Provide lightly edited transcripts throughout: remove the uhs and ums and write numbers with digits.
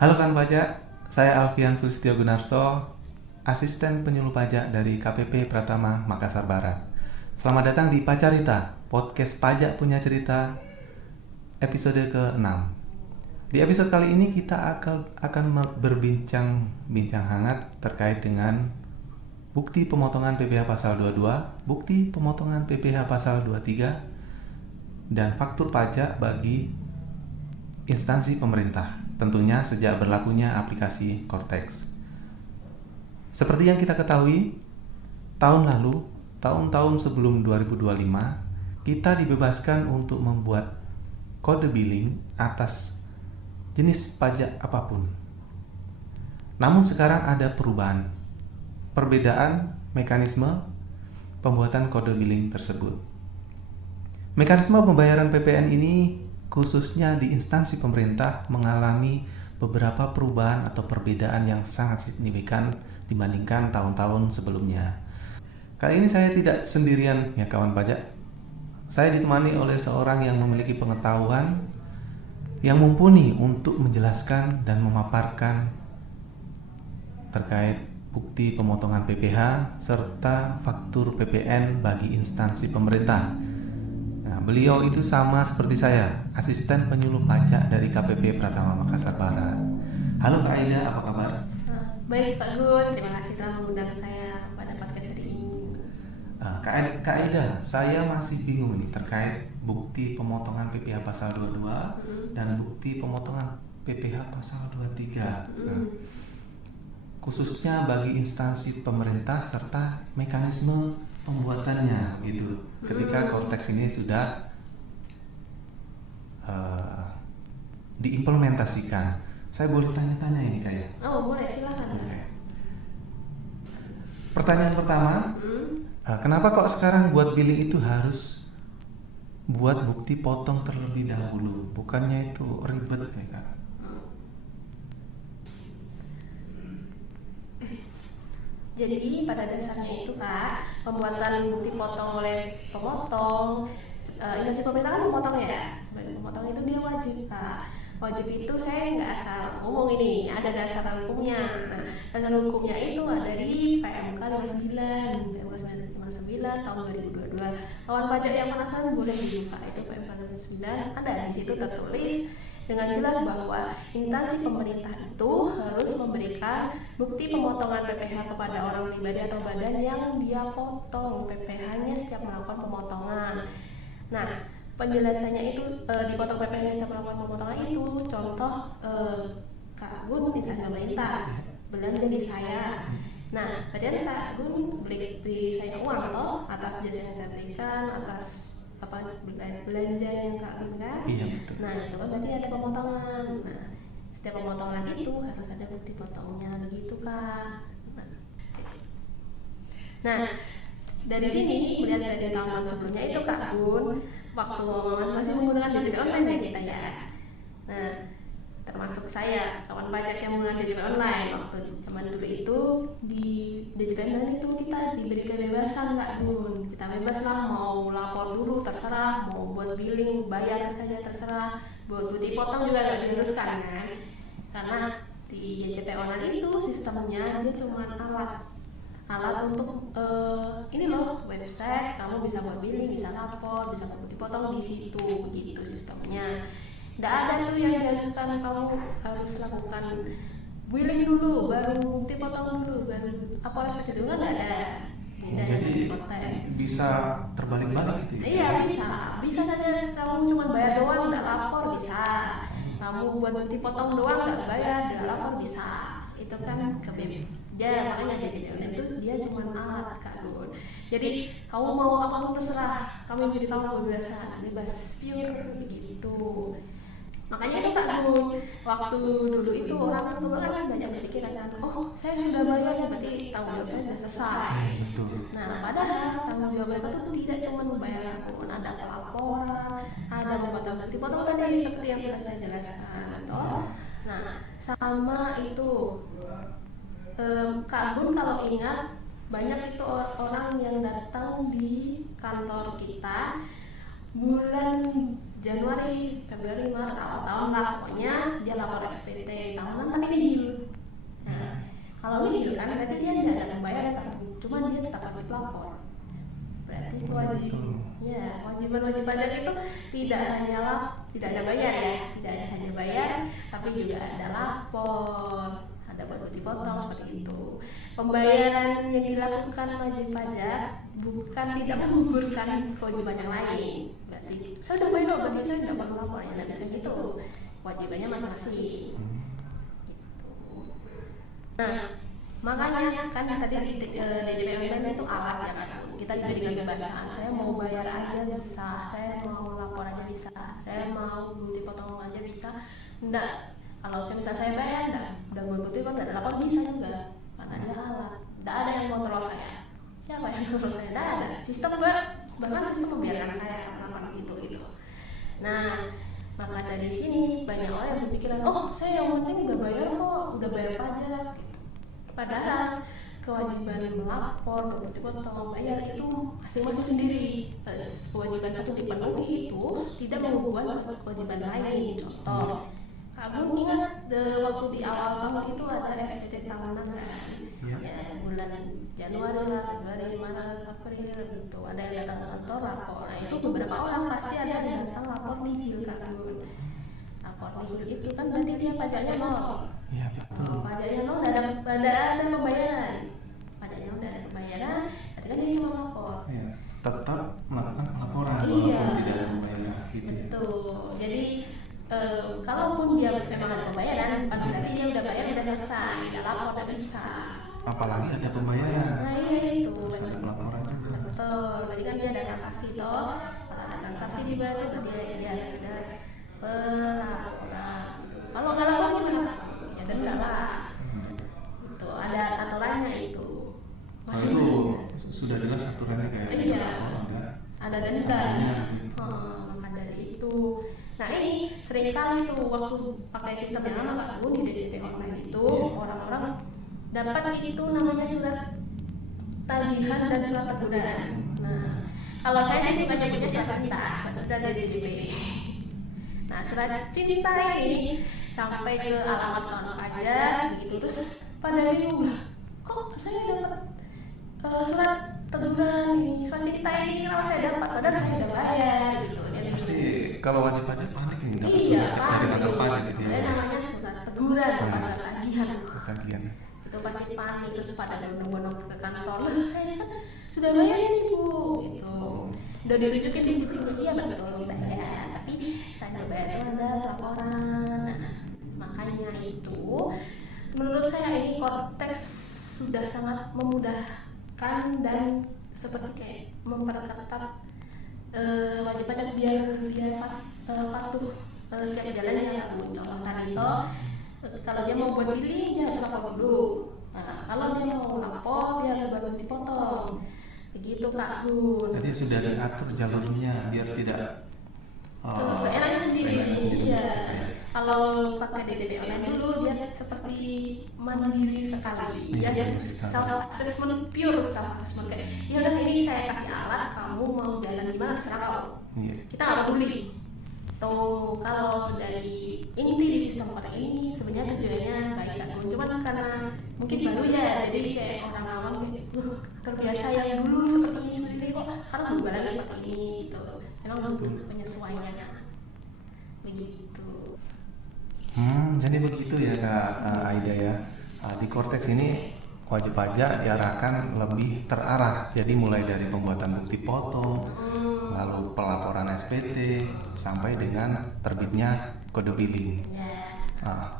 Halo kan pajak, saya Alfian Sulistyo Gunarso, asisten penyuluh pajak dari KPP Pratama Makassar Barat. Selamat datang di Pacarita, podcast pajak punya cerita, episode ke-6. Di episode kali ini kita akan berbincang hangat terkait dengan bukti pemotongan PPh pasal 22, bukti pemotongan PPh pasal 23, dan faktur pajak bagi instansi pemerintah, tentunya sejak berlakunya aplikasi Cortex. Seperti yang kita ketahui, tahun-tahun sebelum 2025, kita dibebaskan untuk membuat kode billing atas jenis pajak apapun. Namun sekarang ada perbedaan mekanisme pembuatan kode billing tersebut. Mekanisme pembayaran PPN ini khususnya di instansi pemerintah mengalami beberapa perubahan atau perbedaan yang sangat signifikan dibandingkan tahun-tahun sebelumnya. Kali ini saya tidak sendirian ya kawan pajak. Saya ditemani oleh seorang yang memiliki pengetahuan yang mumpuni untuk menjelaskan dan memaparkan terkait bukti pemotongan PPh serta faktur PPN bagi instansi pemerintah. Beliau itu sama seperti saya, asisten penyuluh pajak dari KPP Pratama Makassar Barat. Halo Kak Aida, apa kabar? Baik Pak Gun, terima kasih telah mengundang saya pada podcast hari ini. Kak Aida, saya masih bingung nih terkait bukti pemotongan PPh pasal 22 dan bukti pemotongan PPh pasal 23. Khususnya bagi instansi pemerintah serta mekanisme pembuatannya gitu. Ketika Cortex ini sudah diimplementasikan, saya boleh tanya-tanya ini kayak? Oh boleh, silakan. Okay. Pertanyaan pertama, kenapa kok sekarang buat billing itu harus buat bukti potong terlebih dahulu? Bukannya itu ribet kayak Kak? Jadi pada dasarnya itu Kak, pembuatan bukti potong oleh pemotong, instansi pemerintah kan memotong ya. Sebagai pemotong itu dia wajib Kak. Wajib itu saya nggak asal ngomong ini, ada dasar hukumnya. Nah, dasar hukumnya itu ada di PMK 59 tahun 2022. Kawan pajak yang penasaran boleh dibuka, itu PMK 59, ada di situ tertulis dengan jelas bahwa instansi pemerintah itu harus memberikan bukti pemotongan PPh kepada orang pribadi atau badan yang dia potong PPh-nya setiap melakukan pemotongan. Nah, penjelasannya itu dipotong PPh-nya setiap melakukan pemotongan itu contoh Kak Gun instansi pemerintah belanja di saya. Nah, berarti Kak Gun beli saya uang atau atas jasa yang saya berikan, atas belanja yang Kak Gun kan? Iya betul. Nah, itu kan berarti ada pemotongan. Nah, setiap pemotongan itu harus ada bukti potongnya, begitu Kak. Nah, dari sini melihat dari tahun sebelumnya itu Kak Gun waktu masih menggunakan DJP online ya kita ya. Nah, termasuk saya kawan pajak yang menggunakan DJP online waktu zaman dulu itu di DJP online itu kita diberi kebebasan Kak Gun. Kita bebas lah mau lapor dulu terserah, mau buat billing bayar saja terserah, buat bukti potong juga nggak diharuskan kan. Karena di DJP online itu sistemnya dia cuma alat untuk ini loh website, kamu bisa buat billing, bisa lapor, bisa buat bukti potong di situ begitu sistemnya. Nggak ada tuh yang diharuskan kamu harus lakukan billing dulu, baru bukti potong dulu, baru apalagi itu kan nggak ada. Jadi bisa terbalik-balik gitu ya? Iya bisa saja kamu cuma bayar doang nggak lapor bisa, kamu buat bukti potong doang nggak bayar nggak lapor bisa, itu kan kebebasan. Ya makanya jadi itu dia cuma alat Kak Gun. Jadi kamu mau apapun terserah, kami beri kamu kebebasan, bebas pure begitu. Makanya itu Kak Gun, waktu dulu itu orang kan banyak berpikir kan, oh saya sudah bayar ya berarti tanggung jawab saya sudah selesai. Nah padahal tanggung jawab mereka itu tidak cuma membayar akun, ada pelaporan, ada membuat bukti potong tadi seperti yang sudah saya jelaskan atau nah sama itu Kak Gun kalau ingat banyak itu orang yang datang di kantor kita bulan Januari, Februari, Maret, awal tahun lah pokoknya dia lapor SPT tahunan wajib lapor. Berarti kewajiban wajib pajak itu tidak ada bayar ya, tidak hanya bayar, tapi juga ada lapor, ada buat dipotong seperti itu. Pembayaran yang dilakukan wajib pajak bukan tidak menggugurkan kewajiban yang lain. Berarti saya udah bayar, berarti saya tidak perlu lapor, ya nggak bisa gitu. Kewajibannya masing-masing. Gitu. Nah, makanya kan tadi DJP online itu alat ya kan. Kita diberi kebebasan. Saya mau bayar aja bisa, saya mau lapor aja bisa, saya mau dipotong aja bisa. Enggak. Kalau saya bayar, udah gue butuh kan ada lapor bisa juga, karena dia alat. Tidak ada yang kontrol saya. Siapa yang kontrol saya? Tidak ada. Sistem bahkan sistem membiarkan saya melakukan itu. Nah, maka dari sini banyak orang yang berpikiran, oh saya yang penting udah bayar kok, udah bayar pajak. Padahal kewajiban melapor, potong bayar itu masing-masing sendiri. Kewajiban satu dipenuhi itu tidak menggugurkan kewajiban lain. Contoh, kamu ingat waktu di awal tahun itu ada SPT tahunan kan? Ya, bulan Januari lah, Februari, Maret, April gitu. Ada yang datang ke kantor lapor. Nah itu beberapa orang pasti ada yang datang lapor nihil kan? Lapor nihil itu kan berarti dia pajaknya nol. Iya betul. Pajaknya nol, ada pembayaran. Pajaknya udah ada pembayaran, berarti kan dia cuma lapor. Iya. Tetap melakukan pelaporan Iya. walaupun tidak ada pembayaran gitu. Betul. Jadi kalaupun dia memang ada pembayaran, bukan berarti dia udah bayar udah selesai, udah lapor udah bisa. Apalagi ada pembayaran. Nah iya itu. Terus ada pelaporan juga. Betul. Berarti kan dia ada transaksi toh. Kalau ada transaksi juga itu berarti dia ada pelaporan. Gitu. Kalau nggak lapor gimana? Ya denda lah. Itu ada aturannya itu. Kalau itu sudah jelas aturannya kayak Iya. ada Ada denda. Maka dari itu. Nah ini seringkali tuh waktu pakai sistem yang lama Pak Gun di DJP online itu orang-orang dapat itu namanya surat tagihan dan surat teguran. Nah kalau saya sih suka nyebutnya surat cinta, surat dari DJP. Nah surat cinta ini sampai ke alamat kawan pajak gitu, terus pada bingung lah, kok saya dapat surat teguran ini, surat cinta ini kenapa saya dapat, padahal saya sudah bayar gitu. Pasti kalau wajib pajak panik nih dapat Iya, surat dari kantor pajak gitu ada ya. namanya surat teguran, bukan surat tagihan. Tagihan. Itu pasti panik, terus pada berbondong-bondong ke kantor. Lah, saya kan sudah bayar nih Bu, gitu. Udah ditunjukin di iya betul bayar, tapi saya bayar itu ada laporan. Nah, makanya itu menurut saya ini Cortex sudah sangat memudahkan dan seperti kayak memperketat wajib pajak biar patuh setiap jalannya ya Bu. Contoh tadi itu kalau dia mau buat billing dia harus lapor dulu. Nah, kalau dia mau lapor dia harus baru dipotong. Begitu Kak Gun. Jadi sudah diatur jalurnya biar tidak seenaknya sendiri. seenaknya Iya. Kalau pakai DJP online dulu dia seperti mandiri sekali. Ya, self assessment pure self assessment kayak. Ya udah ini saya kasih alat, kamu mau jalan gimana terserah kamu. Iya. Kita nggak peduli. Tuh kalau dari inti di sistem kotak ini sebenarnya tujuannya baik kan, cuman karena mungkin baru ya, jadi kayak orang awam kayak terbiasa yang dulu seperti ini kok harus berubah lagi seperti ini gitu. Memang butuh penyesuaiannya begitu. Jadi begitu ya Kak Aida ya. Di Cortex ini wajib pajak diarahkan lebih terarah. Jadi mulai dari pembuatan bukti foto, lalu pelaporan SPT sampai dengan terbitnya kode billing.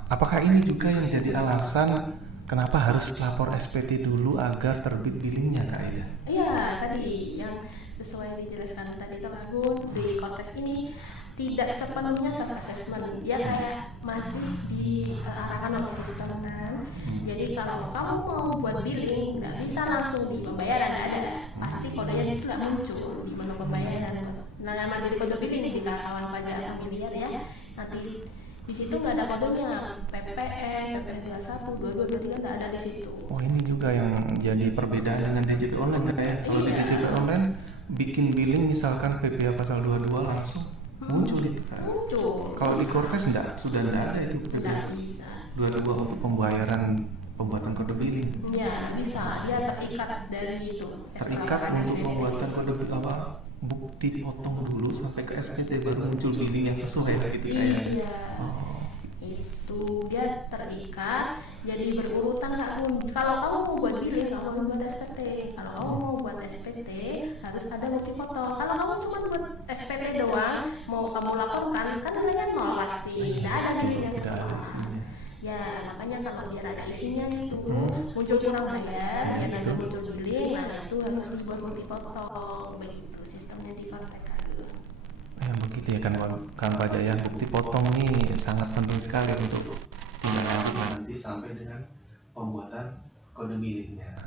Apakah ini juga yang jadi alasan kenapa harus lapor SPT dulu agar terbit billingnya Kak Aida? Iya, tadi yang sesuai dijelaskan tadi Kak Gun, di Cortex ini tidak sepenuhnya self assessment, dia kayak masih diarahkan oleh sistem kan. Jadi kalau kamu mau buat billing nggak bisa langsung di pembayaran, ada pasti kodenya itu nggak muncul di menu pembayaran. Nah nama jadi kode billing jika kawan pajak familiar ya, nanti di situ nggak ada kodenya, PPN, PPN 21, 22, 23 nggak ada di situ. Oh ini juga yang jadi perbedaan dengan DJP online kan ya. Kalau di DJP online bikin billing misalkan PPh pasal 22 langsung muncul itu kan. Muncul. Kalau di Cortex sudah enggak ada itu PPh Nggak bisa. 22 untuk pembayaran pembuatan kode billing. Ya bisa, dia terikat dari itu. Terikat untuk pembuatan kode bukti potong dulu sampai ke SPT baru muncul billing yang sesuai gitu kayaknya. Iya. Itu dia terikat, jadi berurutan Kak Gun. Kalau kamu mau buat billing, kamu mau buat SPT. Kalau kamu mau buat SPT, harus ada bukti foto. Kalau kamu cuma buat SPT doang, mau kamu laporkan, kan nilainya nol pasti. Tidak ada billing Tidak ada isinya. Ya, makanya kalau biar ada isinya itu muncul kurang bayar, biar nanti muncul billing, nah itu harus buat bukti potong. Begitu sistemnya di Kortek. Ya begitu ya kan Pak Jaya, bukti potong ini sangat penting sekali untuk tindak lanjut nanti sampai dengan pembuatan kode billingnya.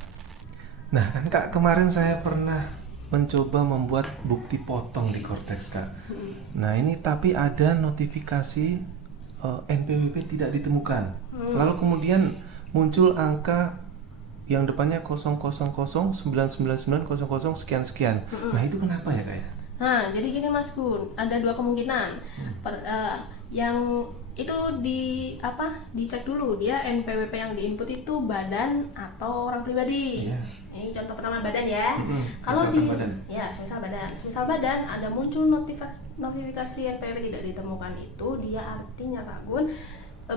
Nah kan Kak, kemarin saya pernah mencoba membuat bukti potong di Cortex Kak. Nah ini tapi ada notifikasi NPWP tidak ditemukan. Lalu kemudian muncul angka yang depannya 000999900 sekian-sekian. Nah itu kenapa ya Kak ya? Nah, jadi gini Mas Gun, ada dua kemungkinan. Yang itu dicek dulu dia NPWP yang diinput itu badan atau orang pribadi. Iya. Ini contoh pertama badan ya. Kalau semisal badan ada muncul notifikasi NPWP tidak ditemukan, itu dia artinya Kak Gun,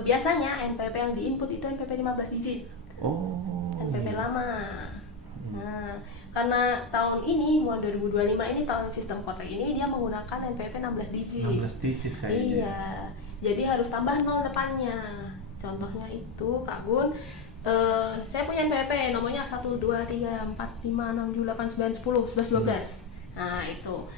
biasanya NPWP yang diinput itu NPWP 15 digit. NPWP lama. Nah, karena tahun ini mulai 2025 ini tahun sistem Kortek ini dia menggunakan NPWP 16 digit. 16 digit kayaknya. Iya. Jadi harus tambah 0 depannya. Contohnya itu Kak Gun, saya punya NPWP nomornya 1 2 3 4 5 6 7 8 9 10 11 12. Nah, itu.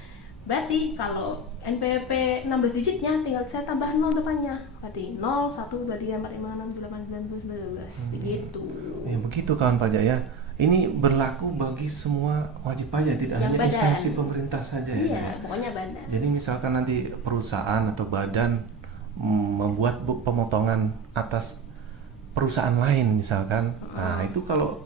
Berarti kalau NPWP 16 digitnya tinggal saya tambah 0 depannya. Berarti 0 1 2 3 4 5 6 7 8 9 10 11 begitu. Ya begitu kawan Pak Jaya. Ini berlaku bagi semua wajib pajak, tidak Yang hanya badan. instansi pemerintah saja ya. Iya, pokoknya badan. Jadi misalkan nanti perusahaan atau badan membuat pemotongan atas perusahaan lain misalkan. Nah, itu kalau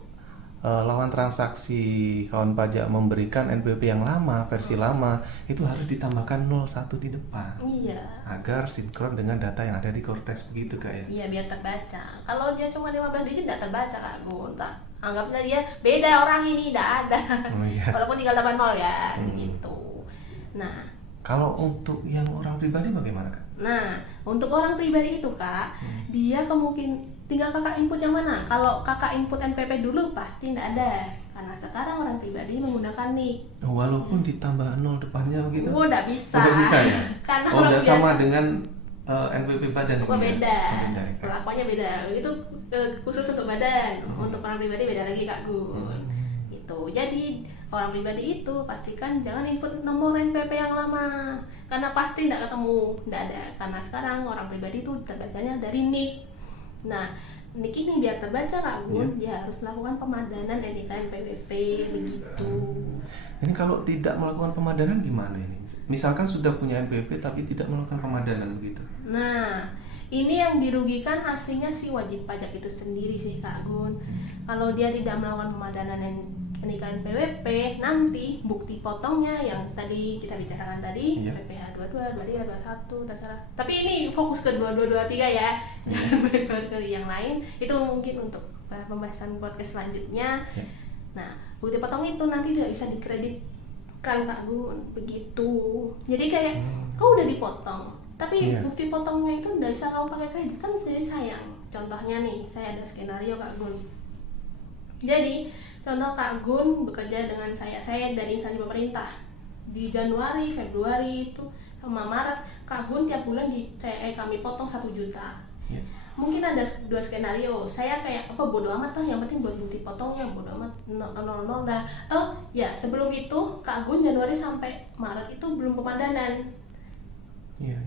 lawan transaksi kawan pajak memberikan NPWP yang lama, versi lama, itu harus ditambahkan 01 di depan. Iya. Agar sinkron dengan data yang ada di Cortex begitu Kak ya. Iya, biar terbaca. Kalau dia cuma 15 digit tidak terbaca Kak Gun. Anggapnya dia beda orang ini, tidak ada. Oh, iya. Walaupun tinggal tambah 0 ya, gitu. Nah, kalau untuk yang orang pribadi bagaimana Kak? Nah, untuk orang pribadi itu Kak, dia tinggal kakak input yang mana. Kalau kakak input NPWP dulu pasti tidak ada, karena sekarang orang pribadi menggunakan NIK. Walaupun ditambah 0 depannya begitu? Oh, tidak bisa. Udah bisa ya? Karena oh, udah sama dengan NPWP badan. Oh, beda. Ya? Perlakuannya beda. Itu khusus untuk badan. Untuk orang pribadi beda lagi Kak Gun. Itu. Jadi orang pribadi itu pastikan jangan input nomor NPWP yang lama, karena pasti tidak ketemu, tidak ada. Karena sekarang orang pribadi itu terbacanya dari NIK. Nah, NIK ini biar terbaca Kak Gun, dia harus melakukan pemadanan NIK NPWP begitu. Ini kalau tidak melakukan pemadanan gimana ini? Misalkan sudah punya NPWP tapi tidak melakukan pemadanan begitu. Nah, ini yang dirugikan aslinya si wajib pajak itu sendiri sih Kak Gun. Kalau dia tidak melakukan pemadanan NIK NPWP, nanti bukti potongnya yang tadi kita bicarakan tadi, PPh 22, 23, 21 terserah. Tapi ini fokus ke 22, 23 ya. Jangan berfokus ke yang lain. Itu mungkin untuk pembahasan podcast selanjutnya. Nah, bukti potong itu nanti tidak bisa dikreditkan Kak Gun, begitu. Jadi kayak kau udah dipotong, tapi bukti potongnya itu tidak bisa kamu pakai kredit, kan jadi sayang. Contohnya nih, saya ada skenario Kak Gun. Jadi, contoh Kak Gun bekerja dengan saya dari instansi pemerintah. Di Januari, Februari itu sama Maret, Kak Gun tiap bulan kami potong 1 juta. Mungkin ada 2 skenario. Saya kayak bodo amat lah, yang penting buat bukti potongnya bodo amat 0. Nah, sebelum itu Kak Gun Januari sampai Maret itu belum pemadanan.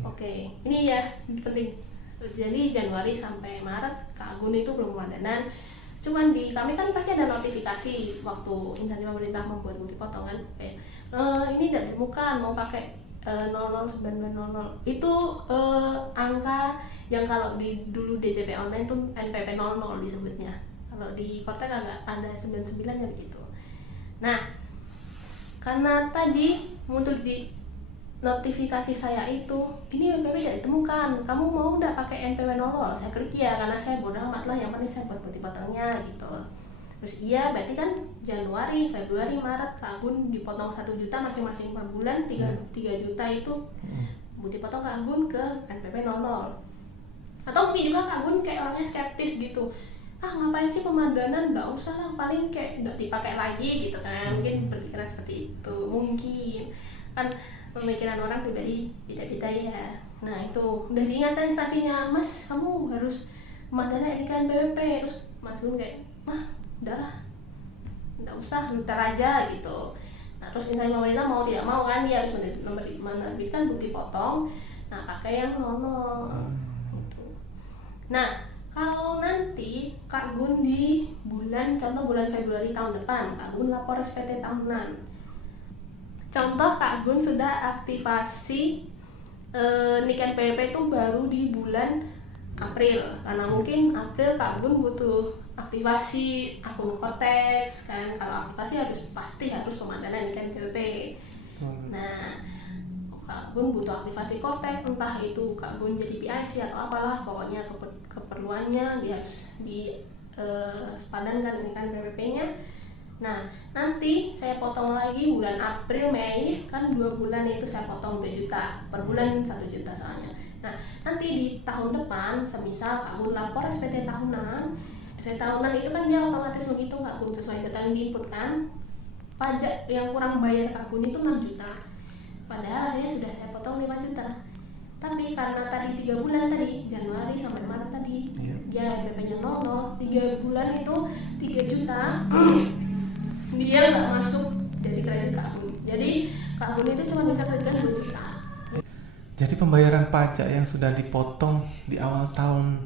Oke, ini ya penting. Jadi Januari sampai Maret Kak Gun itu belum pemadanan. Cuman di kami kan pasti ada notifikasi waktu instansi pemerintah membuat bukti potong kan, ini tidak ditemukan, mau pakai 009900. Itu angka yang kalau di dulu DJP online tuh NPWP 00 disebutnya. Kalau di Kortek agak ada 99-nya begitu. Nah, karena tadi muncul di notifikasi saya itu, ini NPWP tidak ditemukan, kamu mau nggak pakai NPWP 00? Saya klik iya, karena saya bodoh amat lah, yang penting saya buat bukti potongnya gitu. Terus iya, berarti kan Januari, Februari, Maret Kak Gun dipotong 1 juta masing-masing per bulan, 3 juta itu bukti potong Kak Gun ke NPWP 00. Atau mungkin juga Kak Gun kayak orangnya skeptis gitu, ngapain sih pemadanan, nggak usah lah, paling kayak nggak dipakai lagi gitu kan, mungkin berpikiran seperti itu. Mungkin kan pemikiran orang pribadi beda-beda ya. Nah itu udah diingatkan instansinya, Mas kamu harus pemadanan ini kan PWP. Terus Mas Gun kayak udahlah, nggak usah, ntar aja gitu. Nah terus instansi pemerintah mau tidak mau kan, dia harus menerbitkan bukti potong, nah pakai yang 00 gitu. Nah kalau nanti Kak Gun di contoh bulan Februari tahun depan, Kak Gun lapor SPT tahunan. Contoh Kak Gun sudah aktivasi NIK NPWP itu baru di bulan April, karena mungkin April Kak Gun butuh aktivasi akun Cortex kan. Kalau aktivasi pasti harus pemadanan NIK NPWP. Nah Kak Gun butuh aktivasi Cortex, entah itu Kak Gun jadi PIC atau apalah, pokoknya keperluannya dia harus padankan dengan PWP-nya. Nah nanti saya potong lagi bulan April, Mei, kan 2 bulan itu saya potong 2 juta per bulan, 1 juta soalnya. Nah nanti di tahun depan, semisal Kak Gun lapor SPT tahunan, SPT tahunan itu kan dia otomatis menghitung Kak Gun sesuai data yang diinput kan. Pajak yang kurang bayar Kak Gun itu 6 juta, padahal akhirnya sudah saya potong 5 juta. Tapi karena tadi 3 bulan tadi, Januari sampai Maret tadi, dia NPWP-nya 00, 3 bulan itu 3 juta, dia nggak masuk dari kredit Kak Gun. Jadi Kak Gun itu cuma bisa kreditkan 2 juta. Jadi pembayaran pajak yang sudah dipotong di awal tahun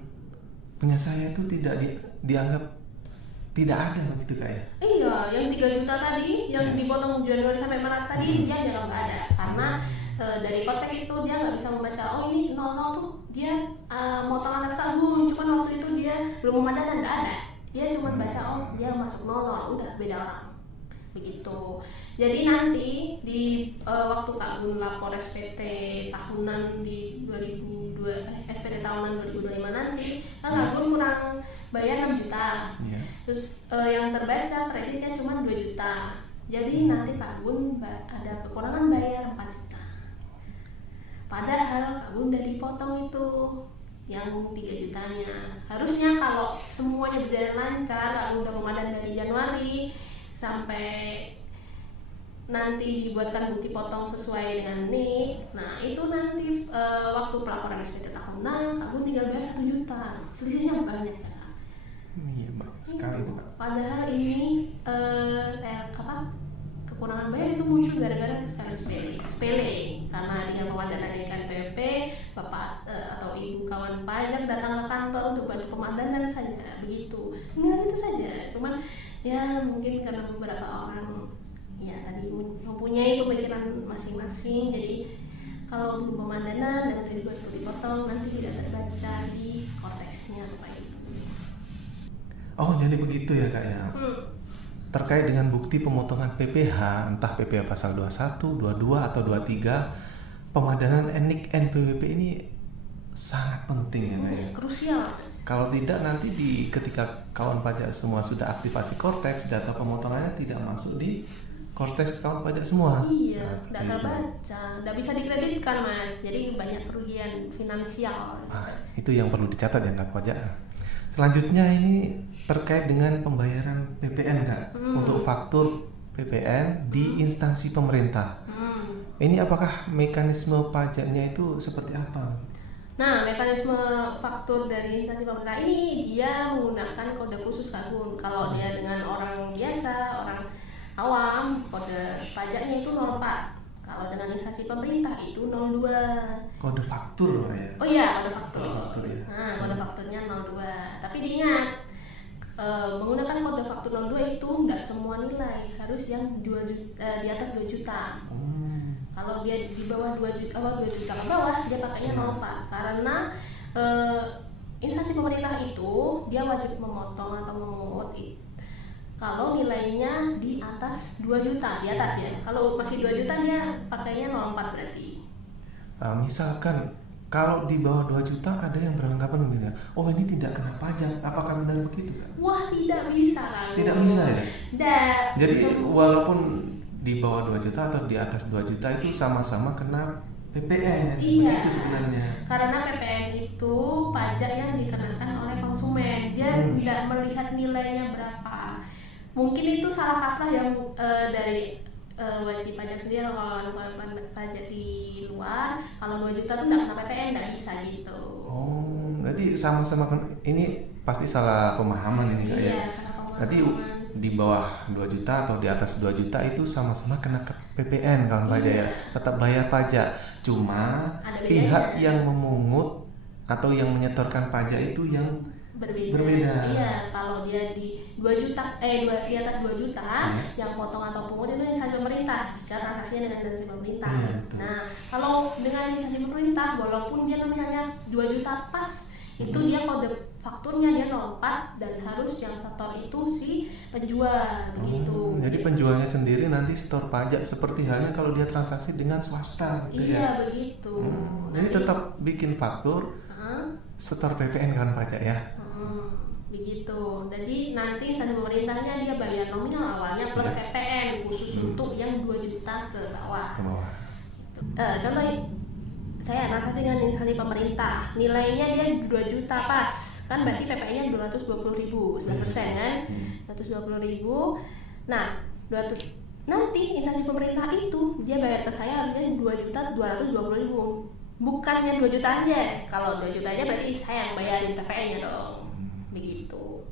punya saya itu tidak dianggap tidak ada begitu Kak ya? Iya, yang 3 juta tadi, yang dipotong Januari sampai Maret tadi, dia dianggap nggak ada. Karena dari konteks itu dia nggak bisa membaca, oh ini 00 tuh dia motong atas Kak Gun, cuman waktu itu dia belum pemadanan, nggak ada. Dia cuma baca, oh dia masuk 00, udah beda orang. Begitu. Jadi nanti di waktu Kak Gun lapor SPT tahunan di SPT tahunan 2025 nanti, kan Kak Gun kurang bayar 6 juta. Terus yang terbaca kreditnya cuma 2 juta. Jadi nanti Kak Gun ada kekurangan bayar 4 juta. Padahal Kak Gun udah dipotong itu yang 3 jutanya. Harusnya kalau semuanya berjalan lancar, Kak Gun udah pemadanan dari Januari sampai nanti dibuatkan bukti potong sesuai dengan NIK. Nah itu nanti waktu pelaporan SPT tahunan Kak Gun tinggal bayar 1 juta. Selisihnya banyak ya. Iya banyak sekali itu Kak. Padahal ini kekurangan bayar itu muncul gara-gara secara sepele karena dengan pemadanan NIK NPWP, bapak atau ibu kawan pajak datang ke kantor untuk bantu pemadanan saja, begitu. Tinggal itu saja. Cuman ya mungkin karena beberapa orang ya tadi mempunyai pemikiran masing-masing, jadi kalau belum pemadanan dan udah dibuat dipotong nanti tidak terbaca di korteksnya Bapak Ibu. Oh jadi begitu ya Kak ya. Terkait dengan bukti pemotongan PPh, entah PPh pasal 21, 22 atau 23, pemadanan NIK NPWP ini sangat penting ya Kak ya. Krusial. Kalau tidak nanti ketika kawan pajak semua sudah aktivasi Cortex, data pemotongannya tidak masuk di Cortex kawan pajak semua. Iya, tidak terbaca, tidak bisa dikreditkan Mas. Jadi banyak kerugian finansial. Itu yang perlu dicatat ya Kak pajak. Selanjutnya ini terkait dengan pembayaran PPN Kak, untuk faktur PPN di instansi pemerintah. Ini apakah mekanisme pajaknya itu seperti apa? Nah, mekanisme faktur dari instansi pemerintah ini dia menggunakan kode khusus Kak Gun. Kalau dia dengan orang biasa, orang awam, kode pajaknya itu 04. Kalau dengan instansi pemerintah itu 02. Kode faktur ya? Oh iya, kode faktur. Ya. Nah, kode fakturnya 02. Tapi diingat, menggunakan kode faktur 02 itu nggak semua nilai, harus yang 2 juta, di atas 2 juta. Kalau dia di bawah 2 juta, 2 juta ke bawah, dia pakainya 04. Karena instansi pemerintah itu dia wajib memotong atau memungut kalau nilainya di atas 2 juta, di atas ya. Kalau masih 2 juta dia pakainya 04 berarti. misalkan kalau di bawah 2 juta ada yang beranggapan begini, oh ini tidak kena pajak, apakah benar begitu Kak? Wah, tidak bisa kan? Tidak bisa ya? Tidak. Jadi walaupun di bawah 2 juta atau di atas 2 juta itu sama-sama kena PPN. Iya. Begitu sebenarnya. Karena PPN itu pajak yang dikenakan oleh konsumen. Dia tidak melihat nilainya berapa. Mungkin itu salah kaprah yang dari wajib pajak sendiri. Kalau pajak di luar, kalau 2 juta tuh nggak kena PPN, nggak bisa gitu. Oh, berarti sama-sama ini pasti salah pemahaman ini Kak ya? Iya, salah pemahaman. Berarti di bawah 2 juta atau di atas 2 juta itu sama-sama kena PPN kawan pajak ya, tetap bayar pajak. Cuma pihak yang memungut atau yang menyetorkan pajak itu yang berbeda. Iya, kalau dia di 2 juta di atas 2 juta yang potong atau pungut itu instansi pemerintah jika transaksinya dengan instansi pemerintah. Iya, nah, kalau dengan instansi pemerintah walaupun dia nominalnya 2 juta pas, itu dia kode fakturnya dia 04 dan harus yang setor itu si penjual begitu. Jadi penjualnya sendiri nanti setor pajak seperti halnya kalau dia transaksi dengan swasta gitu ya. Iya, begitu. Jadi tetap bikin faktur, setor PPN kan pajak ya. Begitu. Jadi nanti instansi pemerintahnya dia bayar nominal awalnya plus PPN khusus untuk yang 2 juta ke bawah. Contoh saya transaksi dengan instansi pemerintah, nilainya dia 2 juta pas, kan berarti PPN-nya 220.000, 9% kan? 220.000. Nah, nanti instansi pemerintah itu dia bayar ke saya harusnya 2.220.000. Bukannya 2 juta aja. Kalau 2 juta aja berarti saya yang bayarin PPN-nya dong. Begitu.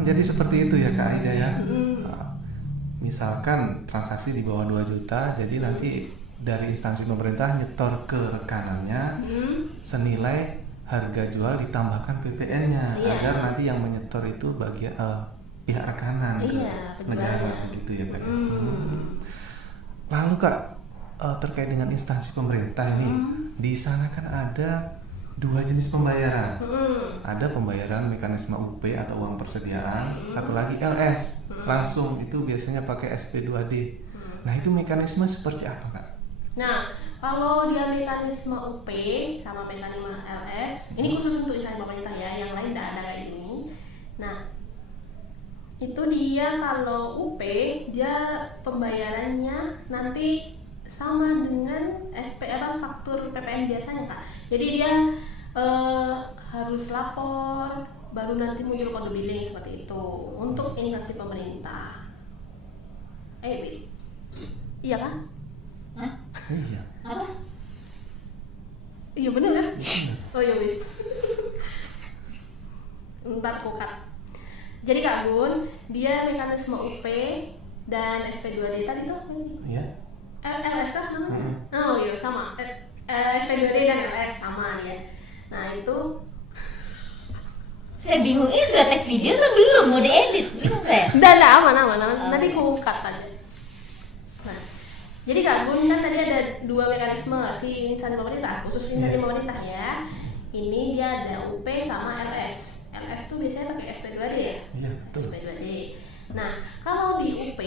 Jadi seperti itu ya Kak Aida ya. Misalkan transaksi di bawah 2 juta, jadi nanti dari instansi pemerintah nyetor ke rekanannya senilai harga jual ditambahkan PPN-nya agar nanti yang menyetor itu bagian pihak rekanan negara gitu ya Kak. Lalu Kak, terkait dengan instansi pemerintah ini, di sana kan ada 2 jenis pembayaran. Ada pembayaran mekanisme UP atau uang persediaan, satu lagi LS, langsung itu biasanya pakai SP2D. Nah, itu mekanisme seperti apa Kak? Nah, kalau dia mekanisme UP sama mekanisme LS, ini khusus untuk instansi pemerintah ya, yang lain tidak ada kayak ini. Nah, itu dia kalau UP dia pembayarannya nanti sama dengan faktur PPN biasanya Kak. Jadi dia harus lapor, baru nanti muncul kode billing seperti itu untuk instansi pemerintah. Iya kan? Hah? Iya. Apa? Iya bener kan? Oh iya wis. Ntar kukat. Jadi Kak Gun, dia mekanisme UP dan SP2D tadi tuh apa ini? Iya. LS kan namanya? Oh iya sama. SP2D dan LS sama ya. Nah itu Saya bingung, ini sudah tag video atau belum? Mau diedit? Bingung saya. Udah aman. Nanti ku cut aja. Nah, jadi Kak Gun kan tadi ada 2 mekanisme si instansi pemerintah, khusus instansi pemerintah ya. Ini dia ada UP sama LS. LS tuh biasanya pakai SP2D ya? Iya, betul. SP2D. Nah, kalau di UP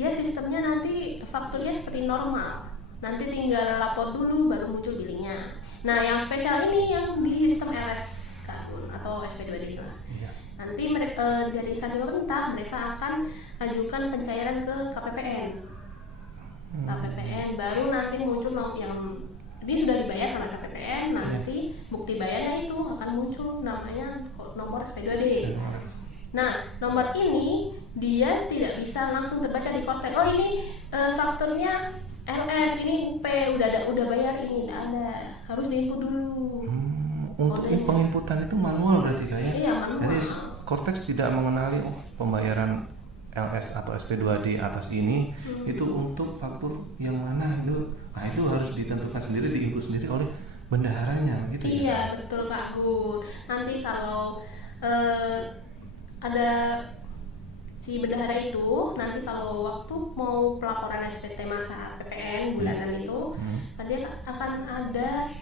dia sistemnya nanti fakturnya seperti normal. Nanti tinggal lapor dulu baru muncul billingnya. Nah, yang spesial ini yang di sistem LS Kak Gun atau SP2D lah. Nanti dari instansi pemerintah mereka akan ajukan pencairan ke KPPN. KPPN baru nanti muncul yang ini sudah dibayar oleh KPPN, nanti bukti bayarnya itu akan muncul namanya nomor SP2D. Nah, nomor ini dia tidak bisa langsung terbaca di Kortek. Oh ini fakturnya LS, ini UP udah bayar, ini tidak ada, harus diinput dulu. Untuk penginputan itu manual berarti Kak ya? Iya, manual. Jadi Cortex tidak mengenali pembayaran LS atau SP2D atas ini itu untuk faktur yang mana itu. Nah, itu harus ditentukan sendiri, diinput sendiri oleh bendaharanya gitu ya. Iya, betul Kak Gun. Nanti kalau ada si bendahara itu, nanti kalau waktu mau pelaporan SPT masa PPN bulanan itu, nanti akan ada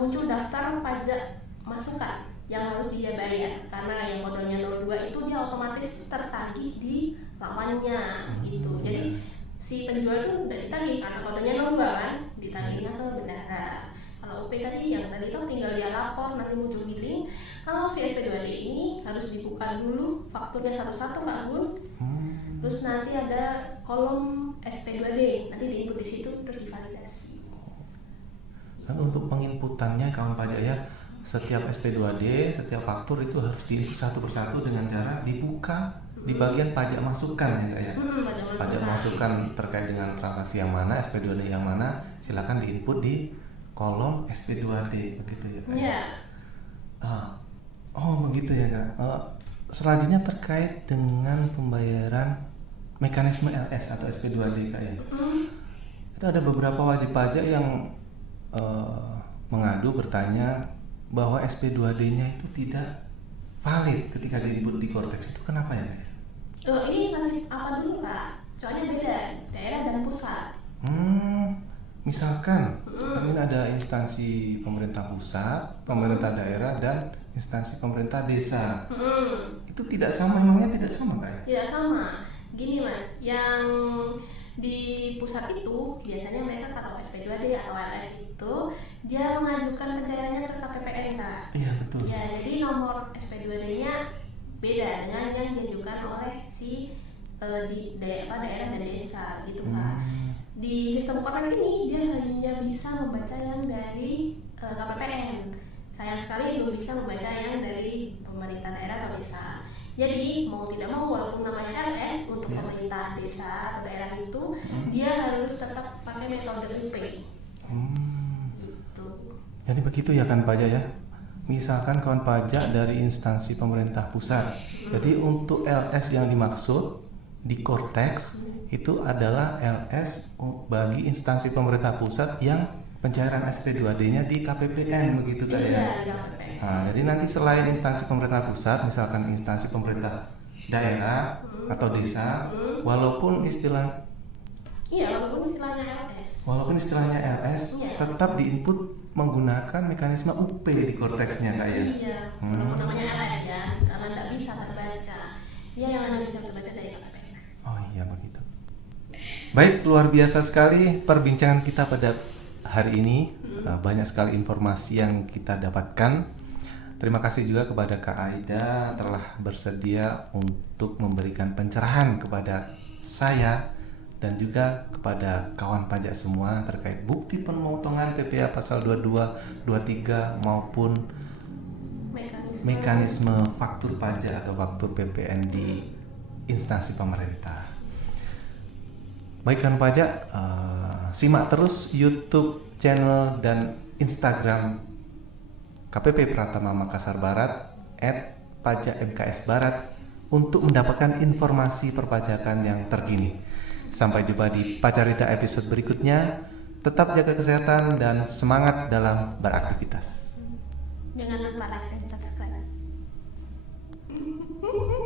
muncul daftar pajak masukan yang harus dia bayar, karena yang kodenya 02 itu dia otomatis tertagih di lawannya gitu. Jadi si penjual tuh udah ditagih karena kodenya 02 kan, ditagihnya ke bendahara. Kalau UP tadi yang tadi tuh tinggal dia lapor, nanti muncul billing. Kalau si SP2D ini harus dibuka dulu fakturnya satu-satu Kak Gun. Terus nanti ada kolom SP2D, nanti diinput di situ terus divalidasi. Dan untuk penginputannya kawan pajak ya, setiap SP2D, setiap faktur itu harus diinput satu persatu dengan cara dibuka di bagian pajak masukan ya Kak ya. Pajak masukan terkait dengan transaksi yang mana, SP2D yang mana, silakan diinput di kolom SP2D begitu ya Kak. Iya. Oh begitu ya Kak. Selanjutnya terkait dengan pembayaran mekanisme LS atau SP2D Kak ya. Itu ada beberapa wajib pajak yang mengadu bertanya bahwa SP2D-nya itu tidak valid ketika diinput di Cortex. Itu kenapa ya Kak? Ini instansi apa dulu Kak? Soalnya beda, daerah dan pusat. Misalkan ini ada instansi pemerintah pusat, pemerintah daerah, dan instansi pemerintah desa. Itu tidak sama, emangnya tidak sama Kak ya? Tidak sama. Gini Mas, yang di pusat itu biasanya mereka kalau SP2D atau LS itu dia mengajukan pencairannya ke KPPN Kak. Iya betul. Ya, jadi nomor SP2D-nya beda dengan yang diajukan oleh si di daerah dan desa gitu Kak. Di sistem Cortex ini dia hanya bisa membaca yang dari KPPN. Sayang sekali belum bisa membaca yang dari pemerintah daerah atau desa. Jadi mau tidak mau walaupun namanya LS untuk pemerintah desa atau daerah itu dia harus tetap pakai metode UP. Gitu. Jadi begitu ya kan pajak ya. Misalkan kawan pajak dari instansi pemerintah pusat. Jadi untuk LS yang dimaksud di Cortex itu adalah LS bagi instansi pemerintah pusat yang pencairan SP2D-nya di KPPN begitu kan ya. Iya, di KPPN. Nah, jadi nanti selain instansi pemerintah pusat, misalkan instansi pemerintah daerah atau desa, walaupun istilahnya Walaupun istilahnya LS. tetap diinput menggunakan mekanisme UP di Cortex-nya Kak ya. Iya, walaupun namanya LS ya, karena tidak bisa terbaca. Dia yang hanya bisa terbaca dari KPPN. Oh iya begitu. Baik, luar biasa sekali perbincangan kita pada hari ini. Banyak sekali informasi yang kita dapatkan. Terima kasih juga kepada Kak Aida telah bersedia untuk memberikan pencerahan kepada saya dan juga kepada kawan pajak semua terkait bukti pemotongan PPh pasal 22, 23 maupun mekanisme faktur pajak atau faktur PPN di instansi pemerintah. Baik kawan pajak, simak terus YouTube channel dan Instagram KPP Pratama Makassar Barat @pajak_mks_barat untuk mendapatkan informasi perpajakan yang terkini. Sampai jumpa di Pacarita episode berikutnya. Tetap jaga kesehatan dan semangat dalam beraktivitas. Jangan lupa like dan subscribe.